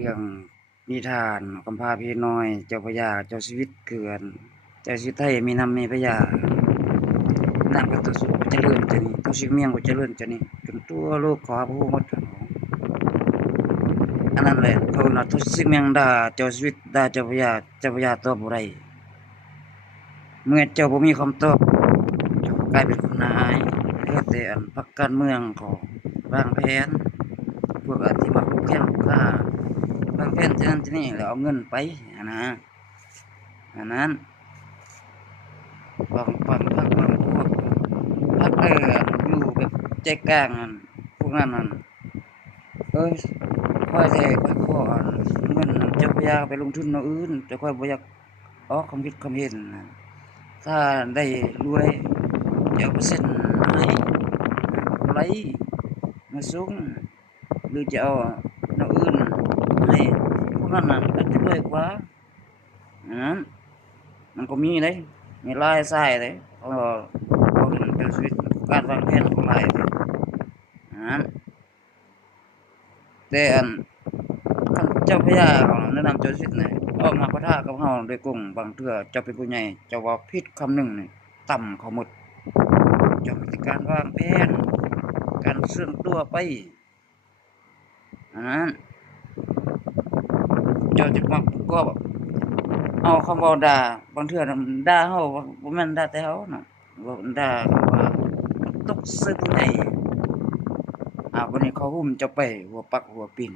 เรื่องนิทานกำพร้าพี่น้อยเจ้าพระยาเจ้าชีวิตเกือนเจ้าชีวิตไทยมีนำมีพระยานำกับตัวสุขเจริญจะนี่ตัวชิเมียงก็เจริญจะนี่จนตัวโลกขอพระหมดอันนั้นแหละเขาน่ะตัวชิเมียงด่าเจ้าชีวิตด่าเจ้าพระยาตอบบ่ได้เมื่อเจ้าบ่มีคำตอบเจ้ากลายเป็นคนน่าอายเหตุแต่อันพรรคการเมืองก็วางแผนพวกอันที่มาคุกแข้งคุกขา บางแผ่นที่นั่นที่นี่แล้วเอาเงินไปอันนั้นบางพวกพักอยู่แบบใจกลางนั่นพวกนั้นนั่นค่อยแต่ค่อยขอเงินเจ้าพระยาไปลงทุนเอาอื่นแต่ค่อยบ่อยากออกความคิดความเห็นนะถ้าได้รวยจะเอาเปอร์เซ็นต์ให้ไรมาสูงหรือจะเอาแนวอื่นให้พวกนั้นน่ะก็จะรวยกว่าอันนั้นมันก็มีเลยมีหลายสายเลยเขาเรื่องเป็นชีวิตการวางแผนของหลายอันนั้นแต่อันคันเจ้าพระยาของแนะนำเจ้าชีวิตนี่ออกมาปะทะกับเฮาโดยกงบางเทื่อเจ้าเป็นผู้ใหญ่เจ้าเว้าผิดคำหนึ่งนี่ต่ำเขาหมดเจ้ามีการวางแผนการเสื่อมตัวไปอันนั้นเจ้าจะมักก็แบบเอาคำเว้าด่าบางเทื่อน่ะด่าเฮาบ่แม่นด่าแต่เฮาน่ะว่าด่าคำว่าตกใส่ผู้ใหญ่วันนี้เขาหุ้มเจ้าไปหัวปักหัวปิ่น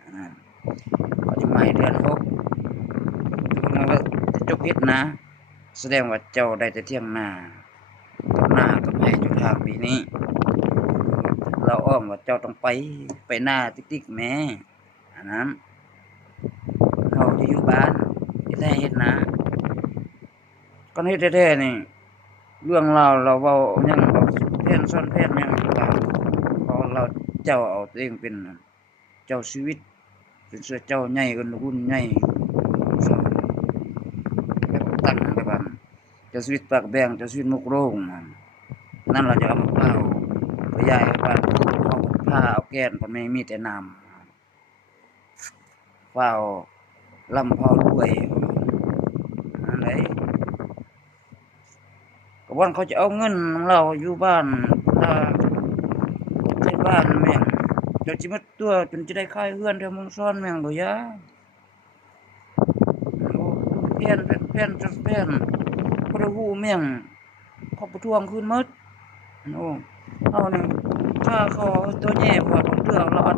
อันนั้นเขาจะมาให้เดือน6ทุกคนว่าเจ้าผิดนะแสดงว่าเจ้าได้แต่เที่ยงนากับนากับให้เจ้าทางปีนี้เราอ้อมว่าเจ้าต้องไปนาติ๊กๆแหมอันนั้นเฮาจะอยู่บ้านเฮ็ดไร่เฮ็ดนาก่อนเฮ็ดแท้ๆนี่เรื่องราวเราเว้ายังแบบแผนซ้อนแผนหยังต่างๆเพราะเราเจ้าเอาตัวเองเป็นเจ้าชีวิตเป็นเสือเจ้าใหญ่กันรุ่นใหญ่แบบตั้งแบบว่าเจ้าชีวิตปากแบงเจ้าชีวิตมุกโรงนั่นเราจะเอามาเผาพระยาบ้านเอาผ้าเอาแก้นก็ไม่มีแต่น้ำเฝ้าลำเผารวยอันไหนก็วันเขาจะเอาเงินของเราอยู่บ้านที่บ้านแม่งเจ้าจิมัดตัวจนจะได้ค่ายเฮือนแถวเมืองซ้อนแม่งบ่ยาเพี้ยนจนเพี้ยนบ่ได้ฮู้แม่งเขาประท้วงคืนหมดเอานี่ถ้าเขาตัวแย่พอของเรื่องเรา